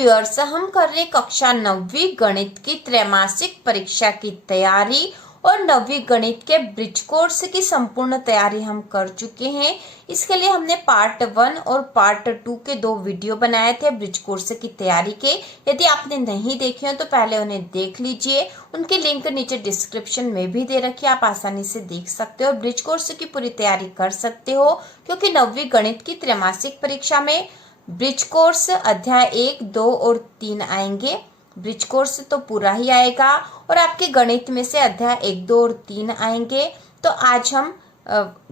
Viewers, हम कर रहे कक्षा 9वीं गणित की त्रैमासिक परीक्षा की तैयारी और 9वीं गणित के ब्रिज कोर्स की संपूर्ण तैयारी हम कर चुके हैं। इसके लिए हमने पार्ट 1 और पार्ट 2 के 2 वीडियो बनाए थे ब्रिज कोर्स की तैयारी के। यदि आपने नहीं देखे हो तो पहले उन्हें देख लीजिए, उनके लिंक नीचे डिस्क्रिप्शन में भी दे रखी है, आप आसानी से देख सकते हो। ब्रिज कोर्स की पूरी तैयारी कर सकते हो क्योंकि 9वीं गणित की त्रैमासिक परीक्षा में ब्रिज कोर्स अध्याय 1, 2 और 3 आएंगे। ब्रिज कोर्स तो पूरा ही आएगा और आपके गणित में से अध्याय 1, 2 और 3 आएंगे। तो आज हम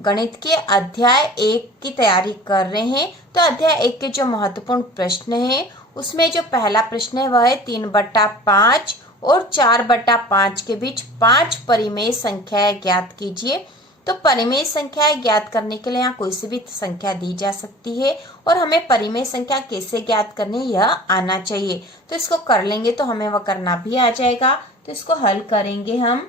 गणित के अध्याय 1 की तैयारी कर रहे हैं। तो अध्याय 1 के जो महत्वपूर्ण प्रश्न हैं उसमें जो पहला प्रश्न है वह है 3/5 और 4/5 के बीच 5 परिमेय संख्याएं ज्ञात कीजिए। तो परिमेय संख्याएं ज्ञात करने के लिए यहाँ कोई सी भी संख्या दी जा सकती है और हमें परिमेय संख्या कैसे ज्ञात करनी यह आना चाहिए। तो इसको कर लेंगे तो हमें वह करना भी आ जाएगा। तो इसको हल करेंगे हम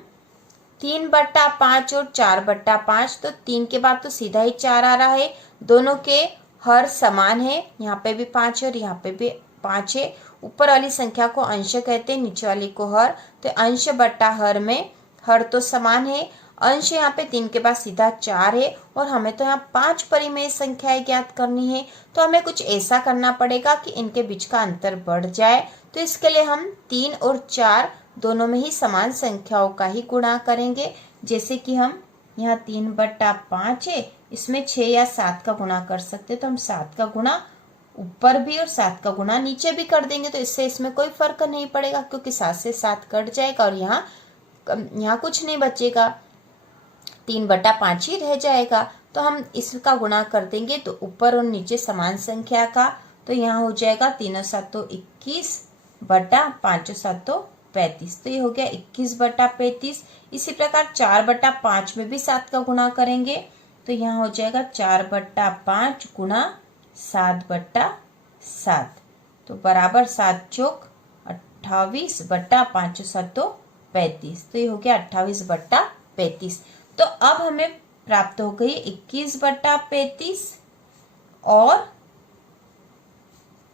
3/5 और 4/5। तो 3 के बाद तो सीधा ही 4 आ रहा है, दोनों के हर समान है, यहाँ पे भी 5 है और यहाँ पे भी 5 है। ऊपर वाली संख्या को अंश कहते हैं, नीचे वाली को हर। तो अंश बट्टा हर में हर तो समान है, अंश यहाँ पे 3 के बाद सीधा 4 है और हमें तो यहाँ 5 परिमेय संख्याएं ज्ञात करनी है। तो हमें कुछ ऐसा करना पड़ेगा कि इनके बीच का अंतर बढ़ जाए। तो इसके लिए हम 3 और 4 दोनों में ही समान संख्याओं का ही गुणा करेंगे। जैसे कि हम यहाँ 3/5 है, इसमें 6 या 7 का गुणा कर सकते हैं। तो हम 7 का गुणा ऊपर भी और 7 का गुणा नीचे भी कर देंगे। तो इससे इसमें कोई फर्क नहीं पड़ेगा क्योंकि 7 से 7 कट जाएगा और यहाँ कुछ नहीं बचेगा, 3/5 ही रह जाएगा। तो हम इसका गुणा कर देंगे तो ऊपर और नीचे समान संख्या का। तो यहाँ हो जाएगा 3 7 21 बटा 5 7 35। तो ये हो गया 21/35। इसी प्रकार 4/5 में भी 7 का गुणा करेंगे तो यहाँ हो जाएगा 4/5 गुणा 7/7। तो बराबर 7 चौक 28 बटा 5 7 35। तो ये हो गया 28/35। तो अब हमें प्राप्त हो गई 21/35 और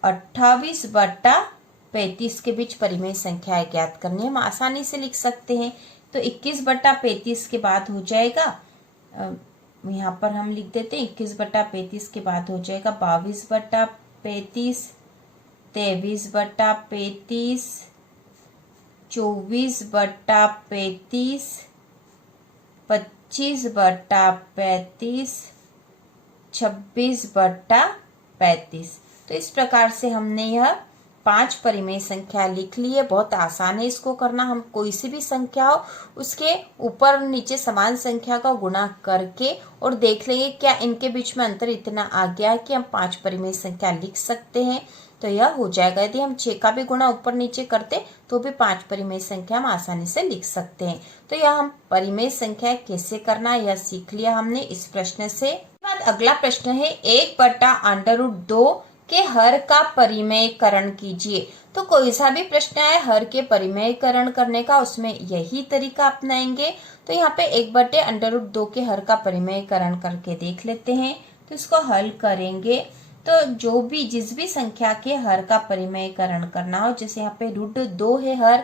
28/35 के बीच परिमेय संख्याएं ज्ञात करनी है। हम आसानी से लिख सकते हैं। तो 21/35 के बाद हो जाएगा, यहाँ पर हम लिख देते हैं 21/35 के बाद हो जाएगा 22/35, 23/35, 24/35, 25/35, 26/35। तो इस प्रकार से हमने यह 5 परिमेय संख्या लिख ली है। बहुत आसान है इसको करना। हम कोई सी भी संख्या हो उसके ऊपर और नीचे समान संख्या का गुणा करके और देख लेंगे क्या इनके बीच में अंतर इतना आ गया है कि हम 5 परिमेय संख्या लिख सकते हैं। तो यह हो जाएगा। यदि हम 6 का भी गुणा ऊपर नीचे करते तो भी 5 परिमेय संख्या हम आसानी से लिख सकते हैं। तो यह हम परिमेय संख्या कैसे करना यह सीख लिया हमने इस प्रश्न से। बाद अगला प्रश्न है 1/√2 के हर का परिमेयकरण कीजिए। तो कोई सा भी प्रश्न है हर के परिमेयकरण करने का, उसमें यही तरीका अपनाएंगे। तो यहाँ पे 1/√2 के हर का परिमेयकरण करके देख लेते हैं। तो इसको हल करेंगे तो जो भी जिस भी संख्या के हर का परिमेयकरण करना हो, जैसे यहाँ पे √2 है हर,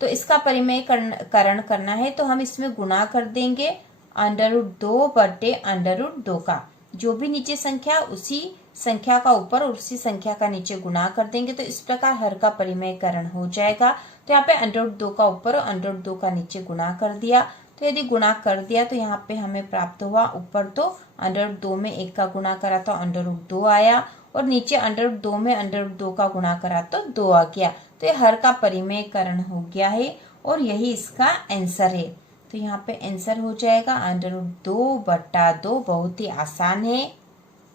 तो इसका परिमेयकरण करना है तो हम इसमें गुणा कर देंगे √2/√2 का। जो भी नीचे संख्या उसी संख्या का ऊपर और उसी संख्या का नीचे गुणा कर देंगे। तो इस प्रकार हर का परिमेयकरण हो जाएगा। तो यहाँ पे √2 का ऊपर और √2 का नीचे गुणा कर दिया। तो यदि गुणा कर दिया तो यहाँ पे हमें प्राप्त हुआ, ऊपर तो √2 में 1 का गुणा करा तो √2 आया और नीचे √2 में √2 का गुणा करा तो 2 आ गया। तो ये हर का परिमेयकरण हो गया है और यही इसका आंसर है। तो यहाँ पे आंसर हो जाएगा √2/2। बहुत ही आसान है।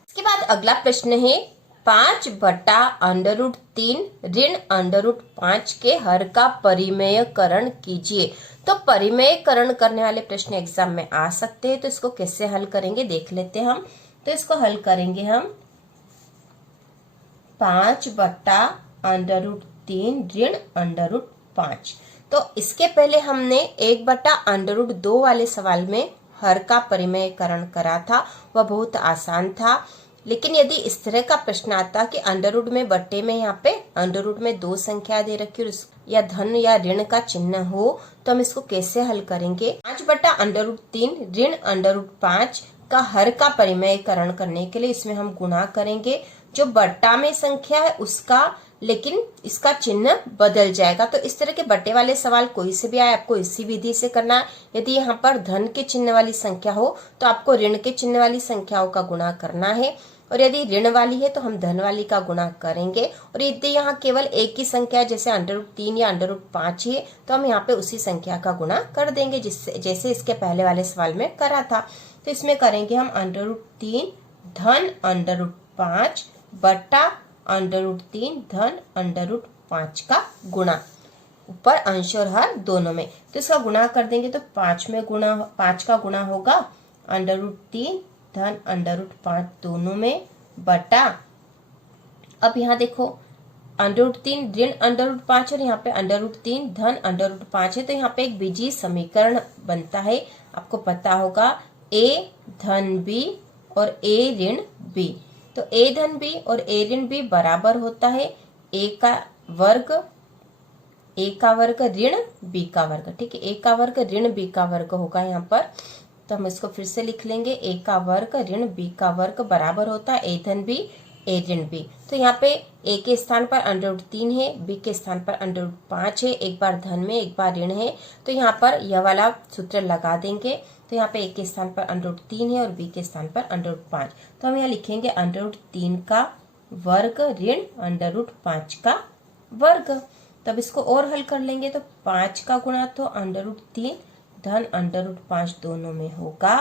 इसके बाद अगला प्रश्न है 5/√3 ऋण √5 के हर का परिमेयकरण कीजिए। तो परिमेयकरण करने वाले प्रश्न एग्जाम में आ सकते हैं। तो इसको कैसे हल करेंगे देख लेते हैं हम। तो इसको हल करेंगे हम 5/√3 ऋण √5। तो इसके पहले हमने 1/√2 वाले सवाल में हर का परिमेयकरण करा था, वह बहुत आसान था। लेकिन यदि इस तरह का प्रश्न आता कि अंडर रूट में बट्टे में यहाँ पे अंडर रूट में दो संख्या दे रखी और या धन या ऋण का चिन्ह हो तो हम इसको कैसे हल करेंगे। 5/√3 ऋण √5 का हर का परिमेयकरण करने के लिए इसमें हम गुणा करेंगे। जो बट्टा में संख्या है उसका, लेकिन इसका चिन्ह बदल जाएगा। तो इस तरह के बट्टे वाले सवाल कोई से भी आए, आपको इसी विधि से करना है। यदि यहाँ पर धन के चिन्ह वाली संख्या हो तो आपको ऋण के चिन्ह वाली संख्याओं का गुणा करना है, और यदि ऋण वाली है तो हम धन वाली का गुणा करेंगे। और यदि यहाँ केवल एक ही संख्या जैसे √3 या √5 है तो हम यहाँ पे उसी संख्या का गुणा कर देंगे, जिससे जैसे इसके पहले वाले सवाल में करा था। तो इसमें करेंगे हम √3 धन √5 बटा √3 धन √5 का गुणा, ऊपर अंश और हर दोनों में। तो इसका गुणा कर देंगे तो 5 का गुणा होगा √3 धन √5 दोनों में बटा, अब यहाँ देखो √3 ऋण √5 और यहाँ पे √3 धन √5 है, तो यहाँ पे एक बीजीय समीकरण बनता है। आपको पता होगा a धन b और a ऋण b। तो a धन b और a ऋण b बराबर होता है a का वर्ग ऋण b का वर्ग। ठीक है, a का वर्ग ऋण b का वर्ग होगा यहाँ पर। तो हम इसको फिर से लिख लेंगे, a का वर्ग ऋण b का वर्ग बराबर होता है a धन b a ऋण b। तो यहाँ पे a के स्थान पर √3 है, b के स्थान पर √5 है, एक बार धन में एक बार ऋण है। तो यहाँ पर यह वाला सूत्र लगा देंगे। तो यहाँ पे a के स्थान पर √3 है और b के स्थान पर √5। तो हम यहाँ लिखेंगे √3 का वर्ग ऋण √5 का वर्ग। तब इसको और हल कर लेंगे तो 5 का गुणा तो √3 धन √5 दोनों में होगा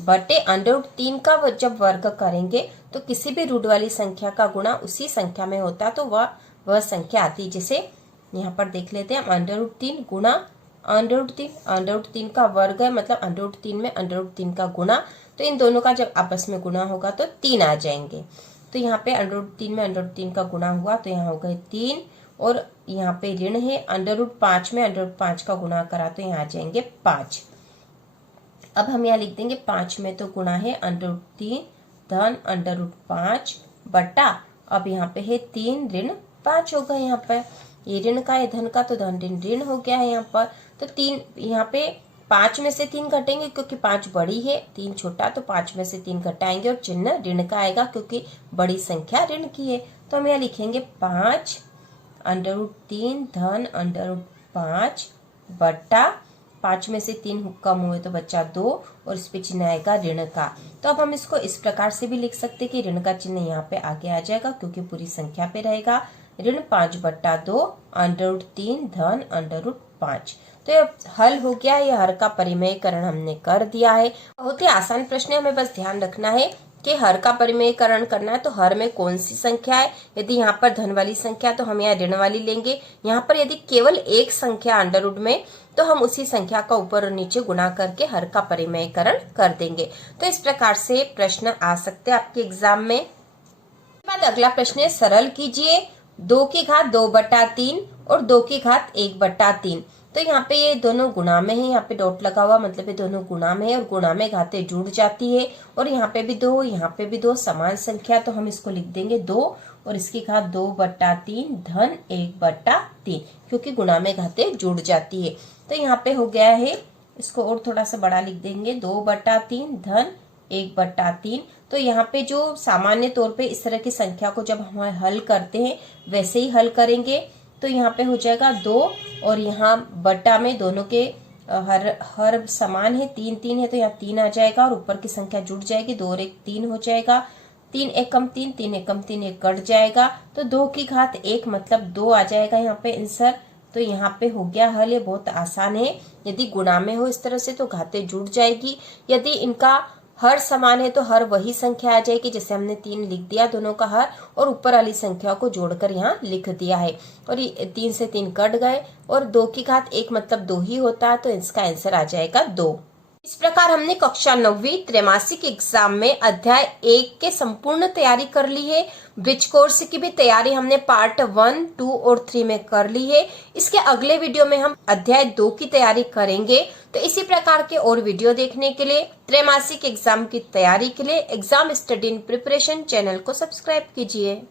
बटे √3 का जब वर्ग करेंगे तो किसी भी रूट वाली संख्या का गुणा उसी संख्या में होता, तो वह संख्या आती। जैसे यहाँ पर देख लेते हैं हम √3 गुणा √3 का वर्ग है, मतलब √3 में √3 का गुणा, तो इन दोनों का जब आपस में गुणा होगा तो 3 आ जाएंगे। तो यहाँ पे √3 में √3 का गुणा हुआ तो यहाँ हो गए 3, और यहाँ पे ऋण है √5 में √5 का गुणा करा तो यहाँ आ जाएंगे 5। अब हम यहाँ लिख देंगे 5 में तो गुणा है √3 धन √5 बटा, अब यहाँ पे है 3 ऋण 5 होगा। यहाँ पर ये ऋण का है, धन का, तो धन ऋण ऋण हो गया है यहाँ पर। तो 3 यहाँ पे 5 में से 3 घटेंगे क्योंकि 5 बड़ी है, 3 छोटा, तो 5 में से 3 घटाएंगे और चिन्ह ऋण का आएगा क्योंकि बड़ी संख्या ऋण की है। तो हम यहाँ लिखेंगे 5 √3 धन √5 बटा, 5 में से 3 कम हुए तो बचा 2 और इस पे चिन्ह आएगा ऋण का। तो अब हम इसको इस प्रकार से भी लिख सकते कि ऋण का चिन्ह यहाँ पे आगे आ जाएगा क्योंकि पूरी संख्या पे रहेगा। ऋण 5/2 √3 धन √5। तो ये हल हो गया। ये हर का परिमेयकरण हमने कर दिया है। बहुत ही आसान प्रश्न है, हमें बस ध्यान रखना है कि हर का परिमेयकरण करना है तो हर में कौन सी संख्या है। यदि यहाँ पर धन वाली संख्या तो हम यहाँ ऋण वाली लेंगे। यहाँ पर यदि केवल एक संख्या अंडर रूट में तो हम उसी संख्या का ऊपर और नीचे गुणा करके हर का परिमेयकरण कर देंगे। तो इस प्रकार से प्रश्न आ सकते हैं आपके एग्जाम में। बाद अगला प्रश्न है, सरल कीजिए 2 की घात 2/3 और 2 की घात 1/3। तो यहाँ पे ये दोनों गुणा में है, यहाँ पे डॉट लगा हुआ मतलब ये दोनों गुणा में है और गुणा में घातें जुड़ जाती है। और यहाँ पे भी 2, यहाँ पे भी 2 समान संख्या, तो हम इसको लिख देंगे 2 और इसकी घात 2/3 धन 1/3 क्योंकि गुणा में घातें जुड़ जाती है। तो यहाँ पे हो गया है, इसको और थोड़ा सा बड़ा लिख देंगे 2/3 धन 1/3। तो यहाँ पे जो सामान्य तौर पे इस तरह की संख्या को जब हम हल करते हैं वैसे ही हल करेंगे। तो यहाँ पे हो जाएगा 2 और यहाँ बट्टा में दोनों के हर समान है, 3 है तो यहाँ 3 आ जाएगा और ऊपर की संख्या जुड़ जाएगी, 2 और 1 3 हो जाएगा, 3 एकम 3 3 एकम 3 1 कट जाएगा। तो 2 की घात 1 मतलब 2 आ जाएगा यहाँ पे आंसर। तो यहाँ पे हो गया हल। ये बहुत आसान है। यदि गुणा में हो इस तरह से तो घातें जुड़ जाएगी। यदि इनका हर समान है तो हर वही संख्या आ जाएगी, जैसे हमने 3 लिख दिया दोनों का हर और ऊपर वाली संख्या को जोड़कर यहाँ लिख दिया है। और ये 3 से 3 कट गए और 2 की घात 1 मतलब 2 ही होता है, तो इसका आंसर आ जाएगा 2। इस प्रकार हमने कक्षा 9वीं त्रैमासिक एग्जाम में अध्याय 1 के संपूर्ण तैयारी कर ली है। ब्रिज कोर्स की भी तैयारी हमने पार्ट 1, 2 और 3 में कर ली है। इसके अगले वीडियो में हम अध्याय 2 की तैयारी करेंगे। तो इसी प्रकार के और वीडियो देखने के लिए, त्रैमासिक एग्जाम की तैयारी के लिए exam study in preparation channel को सब्सक्राइब कीजिए।